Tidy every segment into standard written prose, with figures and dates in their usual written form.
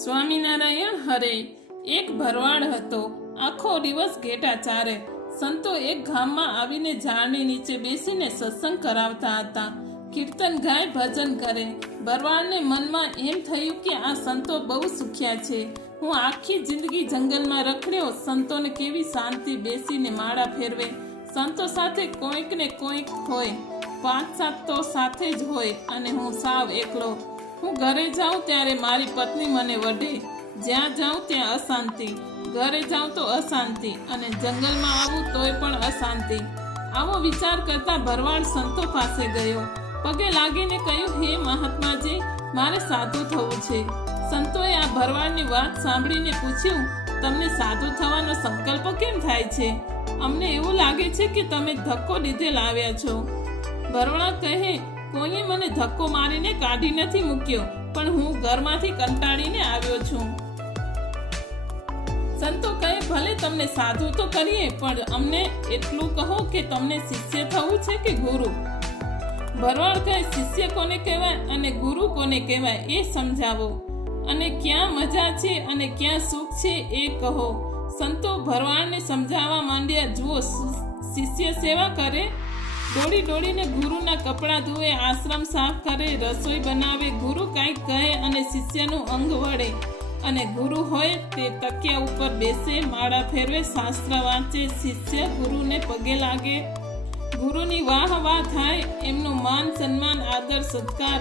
સ્વામિનારાયણ હરે. એક ભરવાડ હતો. આખો દિવસ ઘેટા ચારે. સંતો એક ગામમાં આવીને ઝાડની નીચે બેસીને સત્સંગ કરાવતા હતા. કીર્તન ગાય, ભજન કરે. ભરવાડને મનમાં એમ થયું કે આ સંતો બહુ સુખ્યા છે. હું આખી જિંદગી જંગલમાં રખડ્યો, સંતોને કેવી શાંતિ બેસીને માળા ફેરવે. સંતો સાથે કોઈક ને કોઈક હોય, 5-7 તો સાથે જ હોય અને હું સાવ એકલો. હું ઘરે જાઉં ત્યારે મારી પત્ની મને વઢે. જ્યાં જાઉં ત્યાં અશાંતિ. ઘરે જાઉં તો અશાંતિ અને જંગલમાં આવું તોય પણ અશાંતિ. આવો વિચાર કરતા ભરવાડ સંતો પાસે ગયો. પગે લાગીને કહ્યું, હે મહાત્માજી, મારે સાધુ થવું છે. સંતોએ આ ભરવાડની વાત સાંભળીને પૂછ્યું, તમને સાધુ થવાનો સંકલ્પ કેમ થાય છે? અમને એવું લાગે છે કે તમે ધક્કો લીધે લાવ્યા છો. ભરવાડ કહે, કોઈએ મને ધક્કો મારીને કાઢી નથી મૂક્યો, પણ હું ઘરમાંથી કંટાળીને આવ્યો છું. સંતો કહે, ભલે તમને સાધુ તો કરીએ, પણ અમને એટલું કહો કે તમને શિષ્ય થવું છે કે ગુરુ? ભરવાડ કહે, શિષ્ય કોને કહેવાય અને ગુરુ કોને કહેવાય એ સમજાવો, અને ક્યાં મજા છે અને ક્યાં સુખ છે એ કહો. સંતો ભરવાડને સમજાવવા માંડ્યા. જુઓ, શિષ્ય સેવા કરે, દોડીને ગુરુના કપડાં ધોવે, આશ્રમ સાફ કરે, રસોઈ બનાવે. ગુરુ કાંઈક કહે અને શિષ્યનું અંગ વળે. અને ગુરુ હોય તે તકિયા ઉપર બેસે, માળા ફેરવે, શાસ્ત્ર વાંચે. શિષ્ય ગુરુને પગે લાગે, ગુરુની વાહ વાહ થાય, એમનું માન સન્માન આદર સત્કાર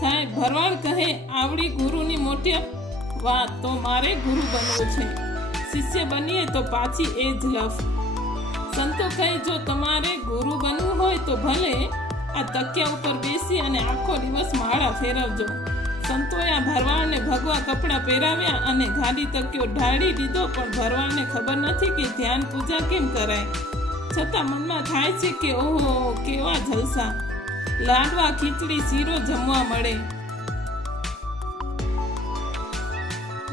થાય. ભરવાડ કહે, આવડી ગુરુની મોટી વાત, તો મારે ગુરુ બનવું છે. શિષ્ય બનીએ તો પાછી એ જ લફ. સંતો કહે, જો તમારે ગુરુ બનવું હોય તો ભલે આ તકિયા ઉપર બેસી અને આખો દિવસ માળા ફેરવજો. સંતોએ આ ભરવાડને ભગવા કપડાં પહેરાવ્યા અને ગાડી તકિયો ઢાળી દીધો. પણ ભરવાડને ખબર નથી કે ધ્યાન પૂજા કેમ કરાય. છતાં મનમાં થાય છે કે ઓહો, કેવા જલસા! લાડવા, ખીચડી, શીરો જમવા મળે.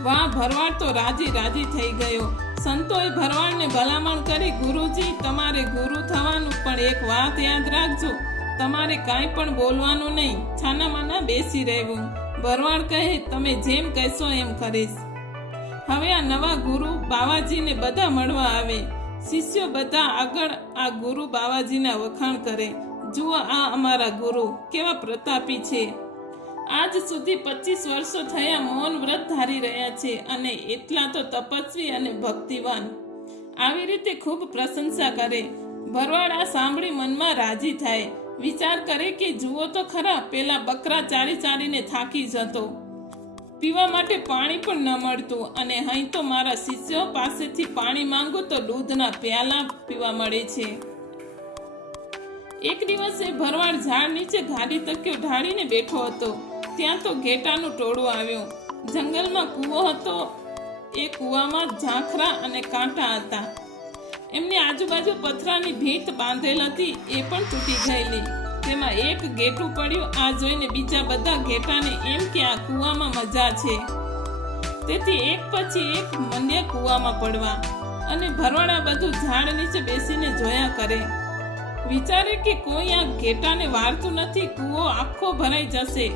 વાહ! ભરવાડ તો રાજી થઈ ગયો. સંતોએ ભરવાડને ભલામણ કરી, ગુરુજી, તમારે ગુરુ થવાનું, પણ એક વાત યાદ રાખજો, તમારે કાંઈ પણ બોલવાનું નહીં, છાનામાના બેસી રહેવું. ભરવાડ કહે, તમે જેમ કહેશો એમ કરીશ. હવે આ નવા ગુરુ બાવાજીને બધા મળવા આવે. શિષ્યો બધા આગળ આ ગુરુ બાવાજીના વખાણ કરે. જુઓ, આ અમારા ગુરુ કેવા પ્રતાપી છે. આજ સુધી 25 વર્ષો થયા મૌન વ્રત ધારી રહ્યા છે, અને એટલા તો તપસ્વી અને ભક્તિવાન. આવી રીતે ખૂબ પ્રશંસા કરે. ભરવાડ આ સાંભળી મનમાં રાજી થાય. વિચાર કરે કે જુઓ તો ખરા, પેલા બકરા ચારીને થાકી જતો, પીવા માટે પાણી પણ ન મળતું, અને અહીં તો મારા શિષ્યો પાસેથી પાણી માંગુ તો દૂધના પ્યાલા પીવા મળે છે. એક દિવસે ભરવાડ ઝાડ નીચે ગાડી તકિયો ઢાળીને બેઠો હતો. ત્યાં તો ઘેટાનું ટોળું આવ્યું. જંગલમાં કૂવો હતો. એ કૂવામાં ઝાંખરા અને કાંટા હતા. એમની આજુબાજુ પથરાની ભીંત બાંધેલ હતી, એ પણ તૂટી ગયેલી. તેમાં એક ઘેટું પડ્યું. આ જોઈને બીજા બધા ઘેટાને એમ કે આ કૂવામાં મજા છે, તેથી એક પછી એક મંડ્યા કૂવામાં પડવા. અને ભરવાડ આ બધું ઝાડ નીચે બેસીને જોયા કરે. વિચારે કે કોઈ આ ઘેટાને વારતું નથી, કૂવો આખો ભરાઈ જશે,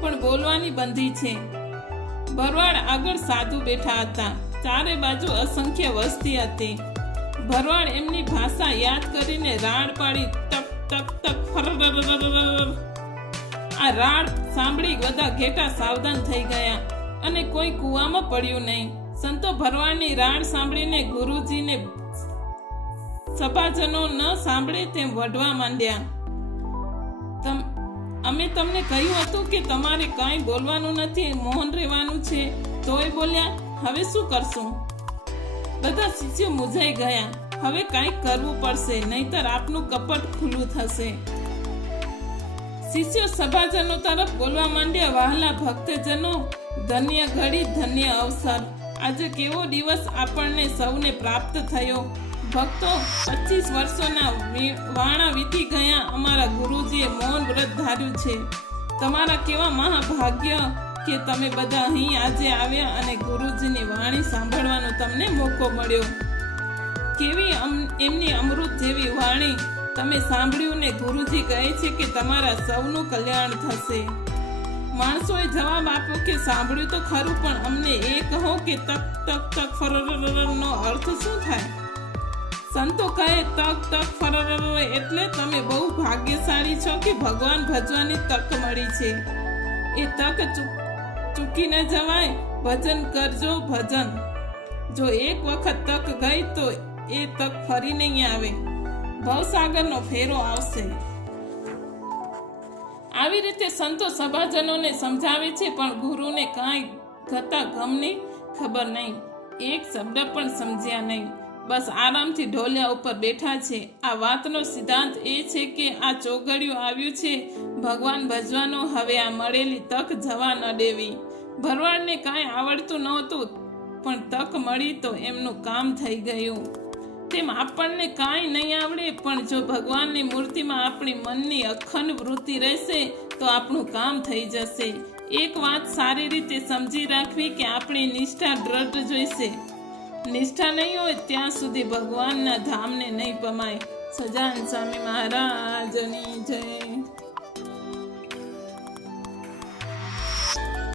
પણ બોલવાની બંધી છે. ભરવાડ આગળ સાધુ બેઠા હતા. ચારે બાજુ અસંખ્ય વસ્તી હતી. ભરવાડ એમની ભાષા યાદ કરીને રાડ પાડી, ટક ટક ટક ફરરરરરર. આ રાડ સાંભળી બધા ઘેટા સાવધાન થઈ ગયા અને કોઈ કૂવામાં પડ્યું નહીં. સંતો ભરવાડની રાડ સાંભળીને ગુરુજીને સભાજનો ન સાંભળે તેમ વઢવા માંડ્યા. અમે તમને કહ્યું હતું કે તમારે કાંઈ બોલવાનું નથી, મૌન રહેવાનું છે, તોય બોલ્યા. હવે શું કરશું? બધા શિષ્યો મૂંઝાઈ ગયા. હવે કાંઈક કરવું પડશે, નહીતર આપનું કપટ ખુલ્લું થશે. શિષ્યો સભાજનો તરફ બોલવા માંડ્યા, વહાલા ભક્તજનો, ધન્ય ઘડી, ધન્ય અવસર. આજે કેવો દિવસ આપણને સૌને પ્રાપ્ત થયો. ભક્તો, 25 વર્ષોના વાણા વીતી ગયા. અમારા ગુરુજીએ મૌન વ્રત ધાર્યું છે. તમારા કેવા મહાભાગ્ય કે તમે બધા અહીં આજે આવ્યા અને ગુરુજીની વાણી સાંભળવાનો તમને મોકો મળ્યો. કેવી એમની અમૃત જેવી વાણી તમે સાંભળ્યું ને ગુરુજી કહે છે કે તમારા સૌનું કલ્યાણ થશે. માણસોએ જવાબ આપ્યો કે સાંભળ્યું તો ખરું, પણ અમને એ કહો કે તક તક તક ફરરનો અર્થ શું થાય? સંતો કહે તક તક ફરર એટલે તમે બહુ ભાગ્યશાળી છો કે ભગવાન ભજવાની તક મળી છે. એ તક ચૂકી ન જવાય. ભજન કરજો ભજન. જો એક વખત તક ગઈ તો એ તક ફરી નહીં આવે. ભવસાગરનો ફેરો આવશે. આવી રીતે સંતો સભાજનોને સમજાવે છે, પણ ગુરુને કાંઈ ગતા ગમની ખબર નહીં. એક શબ્દ પણ સમજ્યા નહીં. બસ આરામથી ઢોલિયા ઉપર બેઠા છે. આ વાતનો સિદ્ધાંત એ છે કે આ ચોગડિયું આવ્યું છે ભગવાન ભજવાનો. હવે આ મળેલી તક જવા ન દેવી. ભરવાડને કાંઈ આવડતું નહોતું, પણ તક મળી તો એમનું કામ થઈ ગયું. તેમ આપણને કાંઈ નહીં આવડે, પણ જો ભગવાનની મૂર્તિમાં આપણી મનની અખંડ વૃત્તિ રહેશે તો આપણું કામ થઈ જશે. એક વાત સારી રીતે સમજી રાખવી કે આપણી નિષ્ઠા દ્રઢ જોઈશે. નિષ્ઠા નહીં હોય ત્યાં સુધી ભગવાનના ધામને નહીં પમાય. સજાન સ્વામી મહારાજની જય.